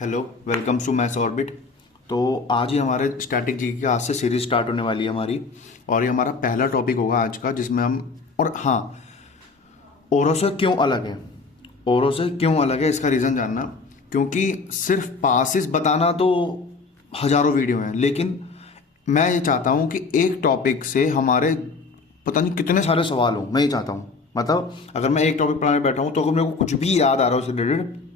Hello, welcome to maths orbit. तो आज ही हमारे स्टैटिक जीके की आज से सीरीज स्टार्ट होने वाली है हमारी। और ये हमारा पहला टॉपिक होगा आज का, जिसमें हम और हाँ, औरों से क्यों अलग है। औरों से क्यों अलग है इसका रीज़न जानना। क्योंकि सिर्फ पासिस बताना तो हज़ारों वीडियो हैं, लेकिन मैं ये चाहता हूँ कि एक टॉपिक से हमारे पता नहीं कितने सारे सवाल हों। मैं ये चाहता हूँ, मतलब अगर मैं एक टॉपिक पढ़ाने बैठा हूँ तो अगर मेरे को कुछ भी याद आ रहा है उससे रिलेटेड,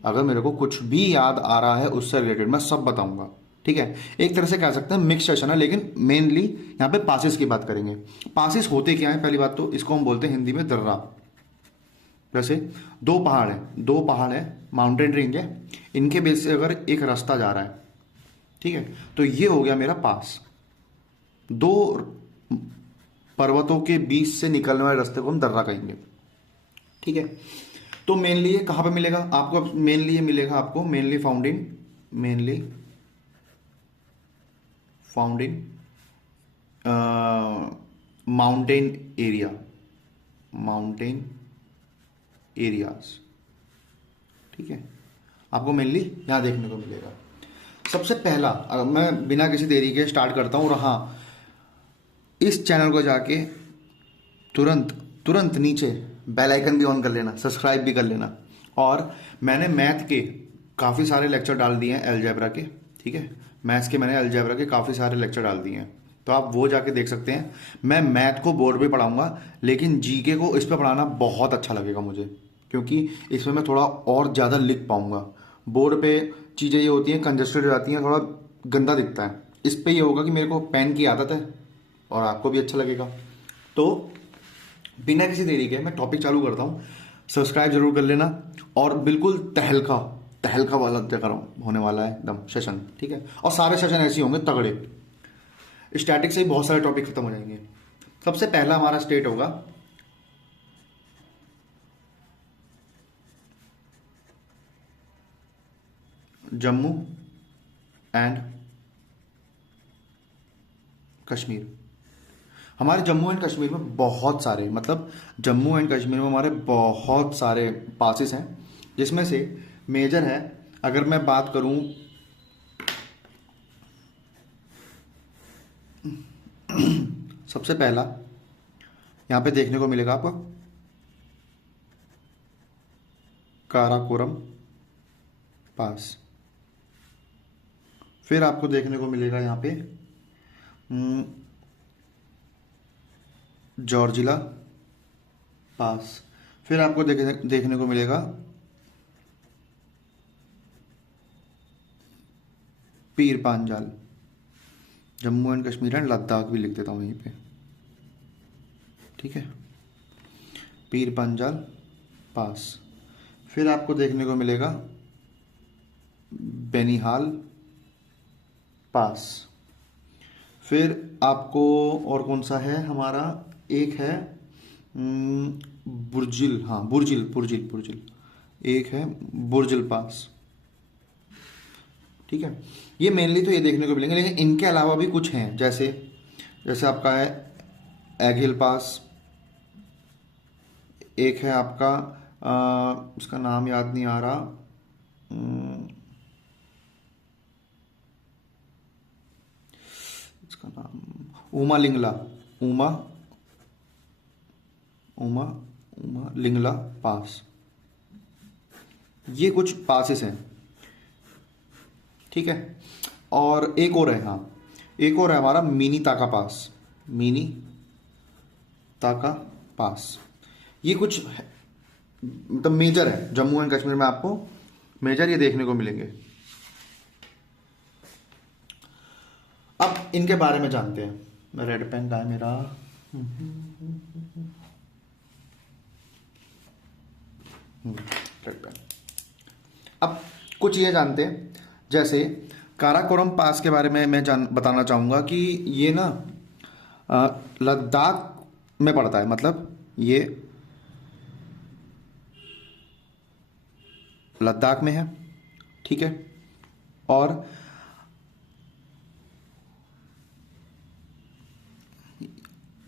अगर मेरे को कुछ भी याद आ रहा है उससे रिलेटेड, मैं सब बताऊंगा। ठीक है, एक तरह से कह सकते हैं मिक्स सेशन है, लेकिन मेनली यहाँ पे पासिस की बात करेंगे। पासिस होते क्या है, पहली बात तो इसको हम बोलते हैं हिंदी में दर्रा। जैसे दो पहाड़ है, माउंटेन रेंज है, इनके बेस से अगर एक रास्ता जा रहा है, ठीक है, तो ये हो गया मेरा पास। दो पर्वतों के बीच से निकलने वाले रास्ते को हम दर्रा कहेंगे। ठीक है, तो मेनली ये कहाँ पे मिलेगा आपको? मेनली ये मिलेगा आपको mainly found in mountain area, mountain areas. ठीक है, आपको मेनली यहाँ देखने को मिलेगा। सबसे पहला, अगर मैं बिना किसी देरी के स्टार्ट करता हूँ, और हाँ, इस चैनल को जाके तुरंत तुरंत नीचे बेल आइकन भी ऑन कर लेना, सब्सक्राइब भी कर लेना। और मैंने मैथ के काफ़ी सारे लेक्चर डाल दिए हैं, अलजेब्रा के। ठीक है, मैथ्स के मैंने अलजेब्रा के काफ़ी सारे लेक्चर डाल दिए हैं, तो आप वो जाके देख सकते हैं। मैं मैथ को बोर्ड पे पढ़ाऊंगा, लेकिन जीके को इस पे पढ़ाना बहुत अच्छा लगेगा मुझे, क्योंकि इसमें मैं थोड़ा और ज़्यादा लिख पाऊंगा। बोर्ड पे चीज़ें ये होती हैं, कंजस्टेड हो जाती हैं, थोड़ा गंदा दिखता है। इस पे ये होगा कि मेरे को पेन की आदत है और आपको भी अच्छा लगेगा। तो बिना किसी देरी के मैं टॉपिक चालू करता हूँ। सब्सक्राइब जरूर कर लेना, और बिल्कुल तहलका तहलका वाला जगह होने वाला है एकदम सेशन। ठीक है, और सारे सेशन ऐसे ही होंगे तगड़े। स्टैटिक से ही बहुत सारे टॉपिक खत्म हो जाएंगे। सबसे पहला हमारा स्टेट होगा जम्मू एंड कश्मीर। हमारे जम्मू एंड कश्मीर में बहुत सारे, मतलब जम्मू एंड कश्मीर में हमारे बहुत सारे पासिस हैं, जिसमें से मेजर है, अगर मैं बात करूं, सबसे पहला यहाँ पे देखने को मिलेगा आपको काराकोरम पास। फिर आपको देखने को मिलेगा यहाँ पे जॉर्जिला पास। फिर आपको देखने को मिलेगा पीर पांजाल। जम्मू एंड कश्मीर एंड लद्दाख भी लिख देता हूँ यहीं पे। ठीक है, पीर पांजाल पास। फिर आपको देखने को मिलेगा बेनिहाल पास। फिर आपको और कौन सा है हमारा, एक है बुर्जिल, हाँ बुर्जिल बुर्जिल बुर्जिल, एक है बुर्जिल पास। ठीक है, ये मेनली तो ये देखने को मिलेंगे, लेकिन इनके अलावा भी कुछ हैं, जैसे जैसे आपका है एगिल पास। एक है आपका उसका नाम याद नहीं आ रहा, उसका नाम उमा लिंगला, उमा उमा उमा लिंगला पास। ये कुछ पासेस हैं। ठीक है, और एक और है, हाँ एक और है हमारा मिनी ताका पास, मिनी ताका पास। ये कुछ मतलब मेजर है जम्मू एंड कश्मीर में, आपको मेजर ये देखने को मिलेंगे। अब इनके बारे में जानते हैं। रेड पेन का है मेरा, रेड पेन। अब कुछ ये जानते हैं, जैसे काराकोरम पास के बारे में मैं बताना चाहूँगा कि ये ना लद्दाख में पड़ता है, मतलब ये लद्दाख में है। ठीक है, और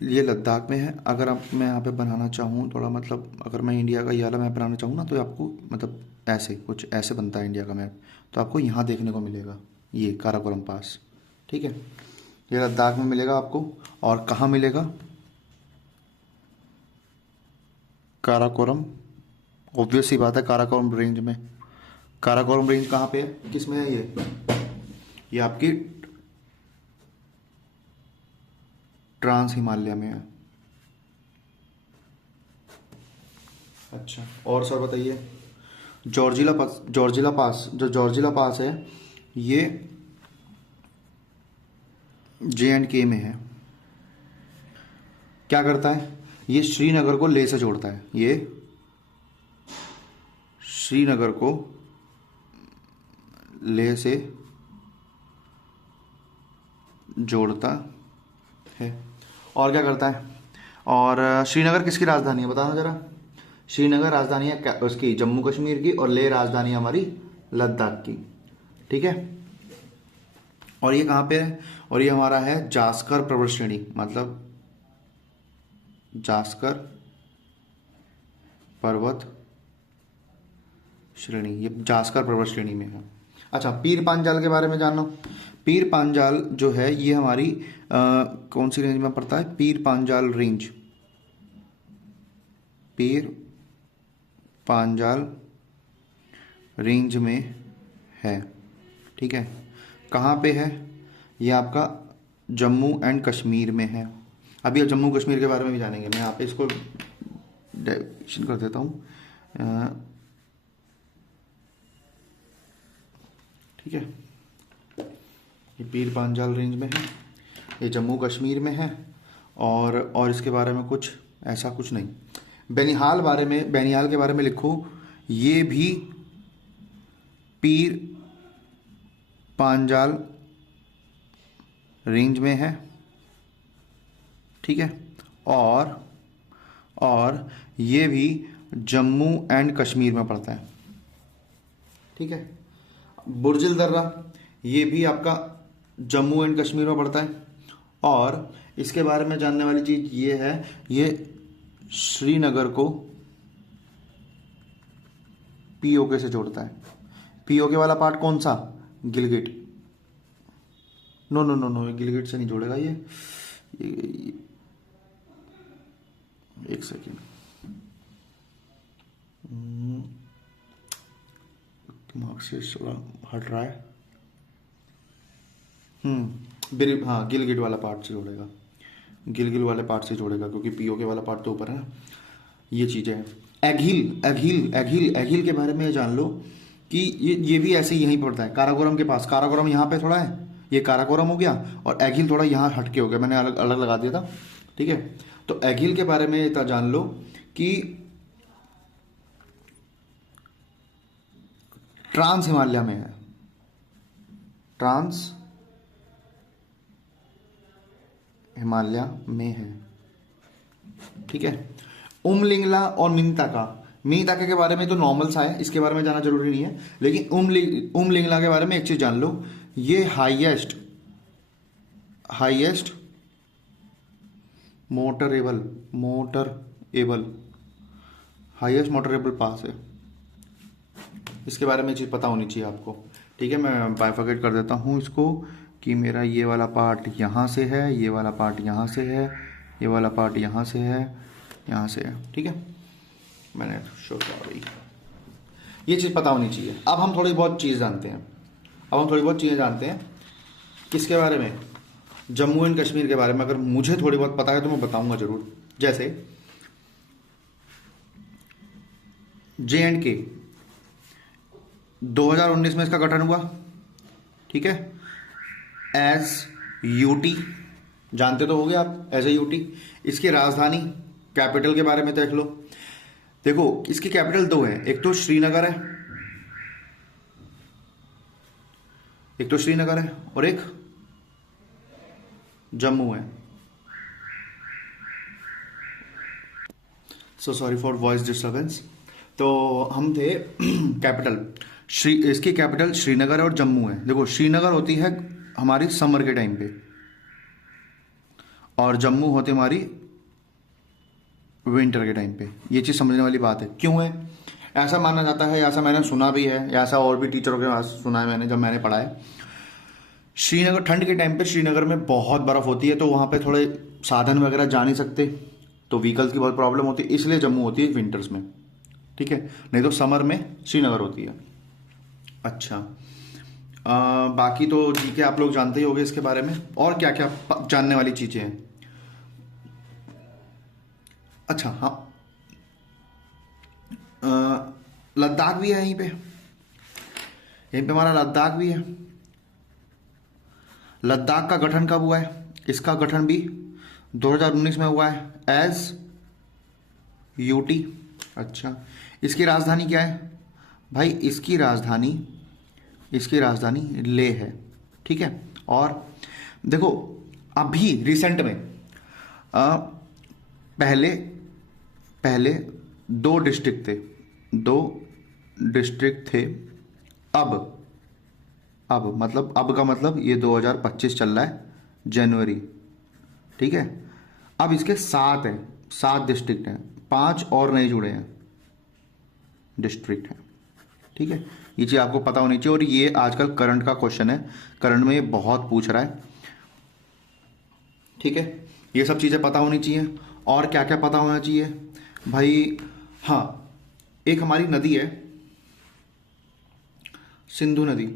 ये लद्दाख में है। अगर आप मैं यहाँ पे बनाना चाहूँ थोड़ा, मतलब अगर मैं इंडिया का ये वाला मैप बनाना चाहूँ ना, तो आपको मतलब ऐसे कुछ ऐसे बनता है इंडिया का मैप, तो आपको यहाँ देखने को मिलेगा ये काराकोरम पास। ठीक है, ये लद्दाख में मिलेगा आपको। और कहाँ मिलेगा? काराकोरम, ऑब्वियस सी बात है, काराकोरम रेंज में। काराकोरम रेंज कहाँ पे है, किस में है ये आपकी ट्रांस हिमालय में है। अच्छा, और सर बताइए, जॉर्जिला पास, जो जॉर्जिला पास है ये J&K में है। क्या करता है? ये श्रीनगर को लेह से जोड़ता है, ये श्रीनगर को लेह से जोड़ता है। और क्या करता है? और श्रीनगर किसकी राजधानी है बताना जरा। श्रीनगर राजधानी है उसकी जम्मू कश्मीर की, और लेह राजधानी है हमारी लद्दाख की। ठीक है, और ये कहाँ पे है? और ये हमारा है जास्कर पर्वत श्रेणी, मतलब जास्कर पर्वत श्रेणी, ये जास्कर पर्वत श्रेणी में है। अच्छा, पीर पांजाल के बारे में जानना। पीर पांजाल जो है ये हमारी कौन सी रेंज में पड़ता है? पीर पांजाल रेंज, पीर पांजाल रेंज में है। ठीक है, कहाँ पे है? ये आपका जम्मू एंड कश्मीर में है। अभी अब जम्मू कश्मीर के बारे में भी जानेंगे। मैं यहाँ पे इसको डेफिनेशन कर देता हूँ। ठीक है, ये पीर पांजाल रेंज में है, ये जम्मू कश्मीर में है। और इसके बारे में कुछ ऐसा कुछ नहीं। बेनिहाल के बारे में लिखो, ये भी पीर पांजाल रेंज में है। ठीक है, और ये भी जम्मू एंड कश्मीर में पड़ता है। ठीक है, बुर्जिल दर्रा ये भी आपका जम्मू एंड कश्मीर में पड़ता है। और इसके बारे में जानने वाली चीज ये है, ये श्रीनगर को पीओके से जोड़ता है। पीओके वाला पार्ट कौन सा? गिलगिट। नो, गिलगिट से नहीं जोड़ेगा ये एक सेकेंड, दिमाग से थोड़ा हट रहा है। हाँ, गिलगिट वाला पार्ट से जोड़ेगा, गिलगिल वाले पार्ट से जोड़ेगा, क्योंकि पीओके वाला पार्ट तो ऊपर है ना। ये चीज़ें हैं। एघिल के बारे में जान लो कि ये भी ऐसे ही यहीं पड़ता है, काराकोरम के पास। काराकोरम यहाँ पे थोड़ा है, ये काराकोरम हो गया, और एघिल थोड़ा यहाँ हटके हो गया, मैंने अलग अलग लगा दिया था। ठीक है, तो एघिल के बारे में इतना जान लो कि ट्रांस हिमालय में है, ट्रांस हिमालय में है। ठीक है, उमलिंगला और मिनीताका के बारे में तो नॉर्मल सा है, इसके बारे में जाना जरूरी नहीं है। लेकिन उमलिंगला के बारे में एक चीज जान लो, ये हाईएस्ट हाईएस्ट मोटरेबल पास है। इसके बारे में चीज पता होनी चाहिए आपको। ठीक है, मैं बाइफरकेट कर देता हूँ इसको कि मेरा ये वाला पार्ट यहाँ से है, ये वाला पार्ट यहाँ से है, ये वाला पार्ट यहाँ से है, यहाँ से है। ठीक है, मैंने शो कर रही, ये चीज़ पता होनी चाहिए। अब हम थोड़ी बहुत चीज़ जानते हैं, किसके बारे में? जम्मू एंड कश्मीर के बारे में। अगर मुझे थोड़ी बहुत पता है तो मैं बताऊंगा जरूर। जैसे J&K 2019 में इसका गठन हुआ। ठीक है, एज यूटी, जानते तो होगे आप, एज ए यूटी। इसकी राजधानी, कैपिटल के बारे में देख लो। देखो, इसकी कैपिटल दो है, एक तो श्रीनगर है और एक जम्मू है। So sorry for voice disturbance. तो हम थे कैपिटल इसकी कैपिटल श्रीनगर और जम्मू है। देखो, श्रीनगर होती है हमारी समर के टाइम पे, और जम्मू होती हमारी विंटर के टाइम पे। ये चीज़ समझने वाली बात है। क्यों है? ऐसा माना जाता है, ऐसा मैंने सुना भी है, ऐसा और भी टीचरों के पास सुना है मैंने जब मैंने पढ़ा है। श्रीनगर ठंड के टाइम पे श्रीनगर में बहुत बर्फ़ होती है, तो वहाँ पे थोड़े साधन वगैरह जा नहीं सकते, तो व्हीकल्स की बहुत प्रॉब्लम होती है, इसलिए जम्मू होती है विंटर्स में, ठीक है। नहीं तो समर में श्रीनगर होती है। अच्छा, बाकी तो ठीक है, आप लोग जानते ही होंगे इसके बारे में। और क्या क्या जानने वाली चीज़ें हैं? अच्छा हाँ, लद्दाख भी है यहीं पे, यहीं पे हमारा लद्दाख भी है। लद्दाख का गठन कब हुआ है? इसका गठन भी 2019 में हुआ है एज यूटी। अच्छा, इसकी राजधानी क्या है भाई? इसकी राजधानी लेह है, ठीक है। और देखो अभी रिसेंट में पहले पहले दो डिस्ट्रिक्ट थे। अब मतलब, अब का मतलब ये 2025 चल रहा है जनवरी, ठीक है। अब इसके 7 डिस्ट्रिक्ट हैं, 5 और नए जुड़े हैं डिस्ट्रिक्ट हैं, ठीक है। ये चीज़ आपको पता होनी चाहिए, और ये आजकल करंट का क्वेश्चन है, करंट में ये बहुत पूछ रहा है, ठीक है। ये सब चीज़ें पता होनी चाहिए। और क्या क्या पता होना चाहिए भाई? हाँ, एक हमारी नदी है सिंधु नदी।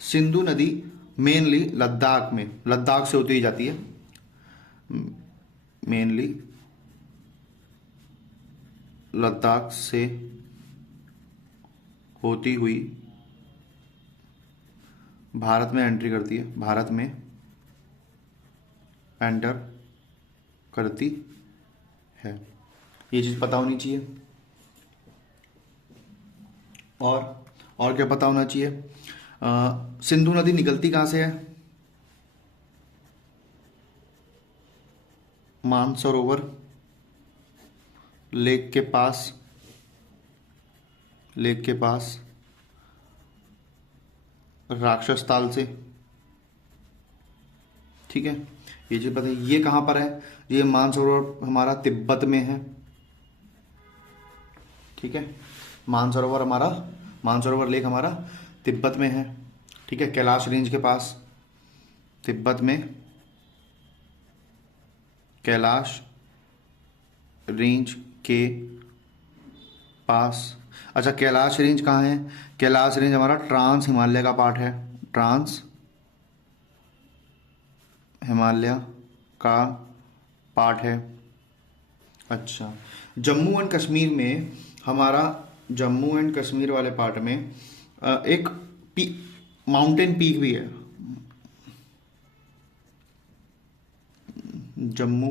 सिंधु नदी मेनली लद्दाख से होती ही जाती है, मेनली लद्दाख से होती हुई भारत में एंट्री करती है, भारत में एंटर करती है। ये चीज़ पता होनी चाहिए। और क्या पता होना चाहिए? सिंधु नदी निकलती कहाँ से है? मानसरोवर लेक के पास राक्षस ताल से, ठीक है। ये चीज पता है। ये कहाँ पर है? ये मानसरोवर हमारा तिब्बत में है, ठीक है। मानसरोवर लेक हमारा तिब्बत में है, ठीक है। कैलाश रेंज के पास, तिब्बत में कैलाश रेंज के पास। अच्छा, कैलाश रेंज कहाँ है? कैलाश रेंज हमारा ट्रांस हिमालय का पार्ट है, ट्रांस हिमालय का पार्ट है। अच्छा, जम्मू एंड कश्मीर में हमारा, जम्मू एंड कश्मीर वाले पार्ट में एक माउंटेन पीक भी है। जम्मू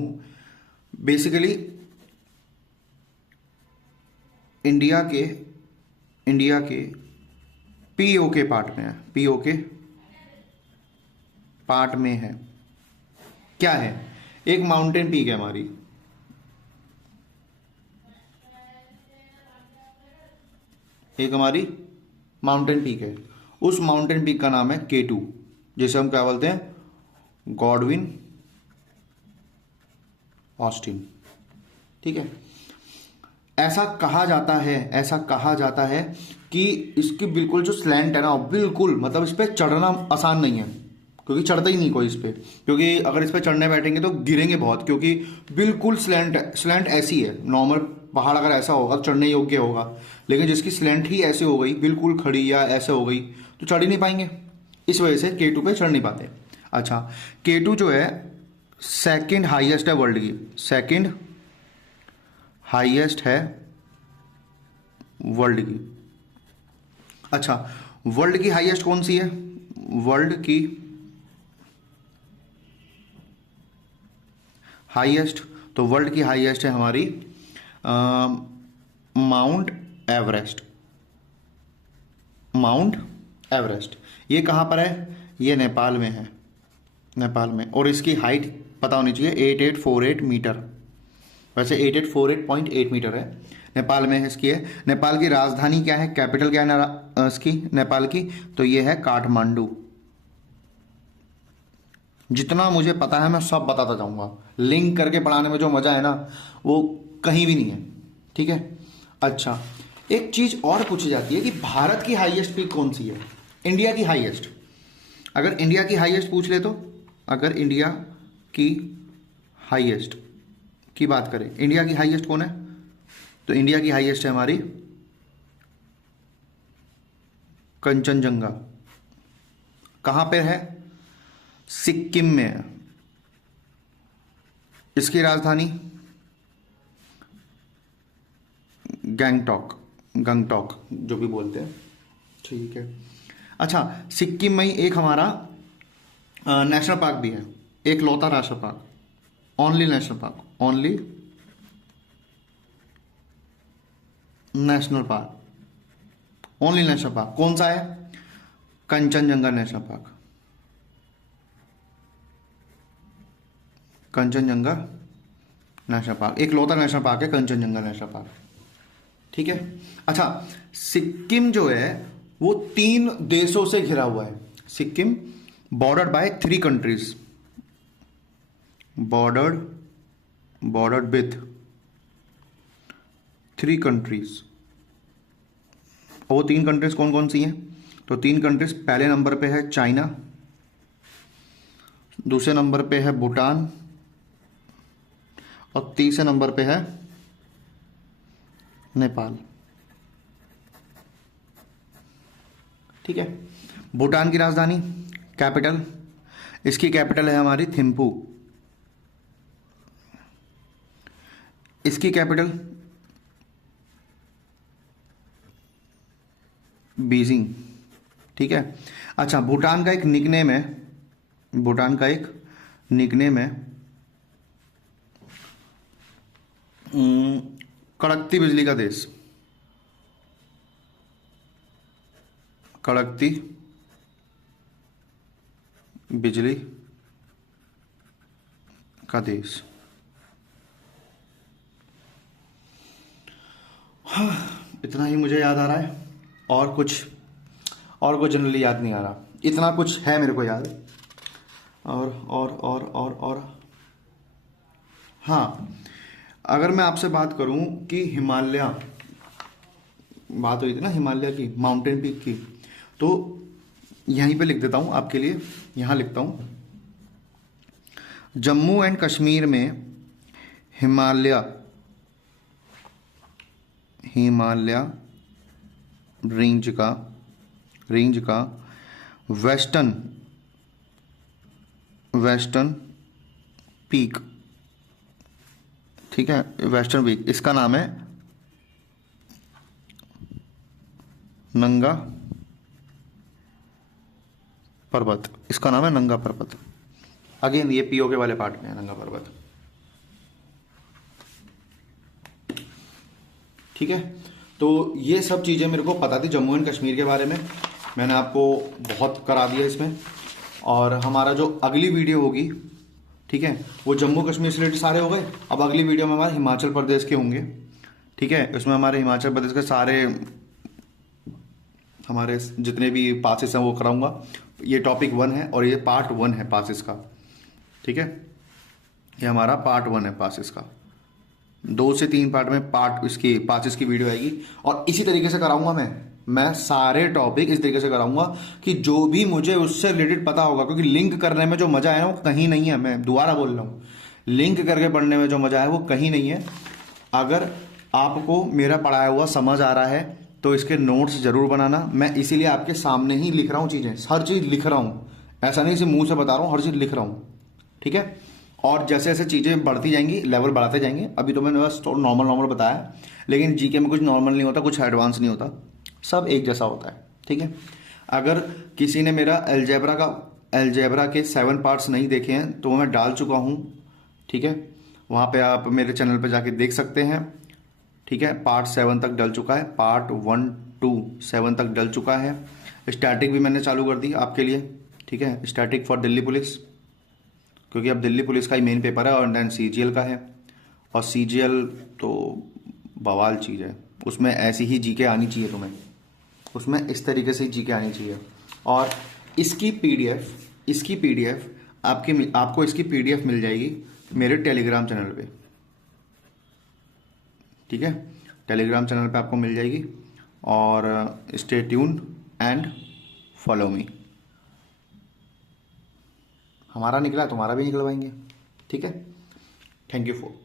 बेसिकली इंडिया के पीओके पार्ट में है, पीओके पार्ट में है। क्या है? एक माउंटेन पीक है हमारी, एक हमारी माउंटेन पीक है। उस माउंटेन पीक का नाम है K2, जिसे हम क्या बोलते हैं? गॉडविन ऑस्टिन, ठीक है। ऐसा कहा जाता है कि इसकी बिल्कुल जो स्लैंट है ना, बिल्कुल मतलब इस पर चढ़ना आसान नहीं है, क्योंकि चढ़ता ही नहीं कोई इस पर, क्योंकि अगर इस पर चढ़ने बैठेंगे तो गिरेंगे बहुत, क्योंकि बिल्कुल स्लैंट ऐसी है। नॉर्मल पहाड़ अगर ऐसा होगा तो चढ़ने योग्य होगा, लेकिन जिसकी स्लैंट ही ऐसे हो गई बिल्कुल खड़ी या ऐसे हो गई तो चढ़ ही नहीं पाएंगे, इस वजह से K2 पे चढ़ नहीं पाते। अच्छा, K2 जो है सेकंड हाईएस्ट है वर्ल्ड की, सेकंड हाईएस्ट है वर्ल्ड की। अच्छा, वर्ल्ड की हाईएस्ट कौन सी है? वर्ल्ड की हाईएस्ट, तो वर्ल्ड की हाईएस्ट है हमारी माउंट एवरेस्ट। माउंट एवरेस्ट ये कहाँ पर है? ये नेपाल में है, नेपाल में। और इसकी हाइट पता होनी चाहिए 8848 मीटर, वैसे 8848.8 मीटर है, नेपाल में है इसकी है। नेपाल की राजधानी क्या है, कैपिटल क्या है इसकी नेपाल की? तो ये है काठमांडू। जितना मुझे पता है मैं सब बताता जाऊंगा, लिंक करके पढ़ाने में जो मजा है ना वो कहीं भी नहीं है, ठीक है। अच्छा, एक चीज और पूछी जाती है कि भारत की हाईएस्ट पीक कौन सी है, इंडिया की हाईएस्ट। अगर इंडिया की हाईएस्ट पूछ ले तो, अगर इंडिया की हाईएस्ट की बात करें, इंडिया की हाईएस्ट कौन है, तो इंडिया की हाईएस्ट है हमारी कंचनजंगा। कहां पे है, सिक्किम में है। इसकी राजधानी गंगटोक, गंगटोक जो भी बोलते हैं, ठीक है। अच्छा, सिक्किम में ही एक हमारा नेशनल पार्क भी है, एक लौता राष्ट्रीय park, only national park, only national park, only national park कौन सा है, Kanchenjunga national park, Kanchenjunga national park, एक लौता नेशनल पार्क है कंचनजंगा नेशनल पार्क, ठीक है। अच्छा, सिक्किम जो है वो 3 देशों से घिरा हुआ है। Sikkim bordered by 3 countries, bordered with 3 countries. और वो 3 कंट्रीज कौन कौन सी हैं, तो 3 कंट्रीज, पहले नंबर पे है चाइना, दूसरे नंबर पे है भूटान, और तीसरे नंबर पे है नेपाल, ठीक है। भूटान की राजधानी, कैपिटल, इसकी कैपिटल है हमारी थिम्पू, इसकी कैपिटल बीजिंग, ठीक है। अच्छा, भूटान का एक निकनेम है, भूटान का एक निकनेम है कड़कती बिजली का देश, कड़कती बिजली का देश। हाँ, इतना ही मुझे याद आ रहा है, और कुछ जनरली याद नहीं आ रहा। इतना कुछ है मेरे को याद। और हाँ, अगर मैं आपसे बात करूं कि हिमालय, बात हुई थी ना हिमालय की, माउंटेन पीक की, तो यहीं पे लिख देता हूं आपके लिए, यहां लिखता हूं, जम्मू एंड कश्मीर में हिमालय रेंज का वेस्टर्न पीक, ठीक है, वेस्टर्न पीक, इसका नाम है नंगा पर्वत, इसका नाम है नंगा पर्वत। अगेन ये पीओके वाले पार्ट में है नंगा पर्वत, ठीक है। तो ये सब चीज़ें मेरे को पता थी जम्मू एंड कश्मीर के बारे में, मैंने आपको बहुत करा दिया इसमें। और हमारा जो अगली वीडियो होगी, ठीक है, वो जम्मू कश्मीर से रिलेटेड सारे हो गए। अब अगली वीडियो में हमारे हिमाचल प्रदेश के होंगे, ठीक है। इसमें हमारे हिमाचल प्रदेश के सारे हमारे जितने भी पासेस हैं वो कराऊंगा। ये टॉपिक 1 है और ये पार्ट 1 है पासेस का, ठीक है। ये हमारा पार्ट 1 है पासेस का। 2 से 3 पार्ट में पार्ट इसकी पासेस की वीडियो आएगी। और इसी तरीके से कराऊंगा मैं सारे टॉपिक इस तरीके से कराऊंगा कि जो भी मुझे उससे रिलेटेड पता होगा, क्योंकि लिंक करने में जो मजा है ना वो कहीं नहीं है। मैं दोबारा बोल रहा हूँ, लिंक करके पढ़ने में जो मजा है वो कहीं नहीं है। अगर आपको मेरा पढ़ाया हुआ समझ आ रहा है तो इसके नोट्स जरूर बनाना। मैं इसीलिए आपके सामने ही लिख रहा हूँ चीजें, हर चीज लिख रहा हूँ, ऐसा नहीं सिर्फ मुंह से बता रहा हूँ, हर चीज लिख रहा हूँ, ठीक है। और जैसे जैसे चीजें बढ़ती जाएंगी, लेवल बढ़ाते जाएंगे। अभी तो मैंने बस नॉर्मल बताया, लेकिन जीके में कुछ नॉर्मल नहीं होता, कुछ एडवांस नहीं होता, सब एक जैसा होता है, ठीक है। अगर किसी ने मेरा अलजेब्रा के 7 पार्ट्स नहीं देखे हैं तो मैं डाल चुका हूँ, ठीक है। वहाँ पे आप मेरे चैनल पे जाके देख सकते हैं, ठीक है। पार्ट 7 तक डल चुका है, पार्ट 1 to 7 तक डल चुका है। स्टैटिक भी मैंने चालू कर दी आपके लिए, ठीक है, स्टैटिक फॉर दिल्ली पुलिस, क्योंकि अब दिल्ली पुलिस का ही मेन पेपर है। और देन सीजीएल का है, और सीजीएल तो बवाल चीज़ है, उसमें ऐसी ही जीके आनी चाहिए तुम्हें, उसमें इस तरीके से जीके आनी चाहिए। और इसकी पीडीएफ आपको इसकी पीडीएफ मिल जाएगी मेरे टेलीग्राम चैनल पे, ठीक है, टेलीग्राम चैनल पे आपको मिल जाएगी। और stay tuned and follow me. हमारा निकला तुम्हारा भी निकलवाएंगे, ठीक है। Thank you for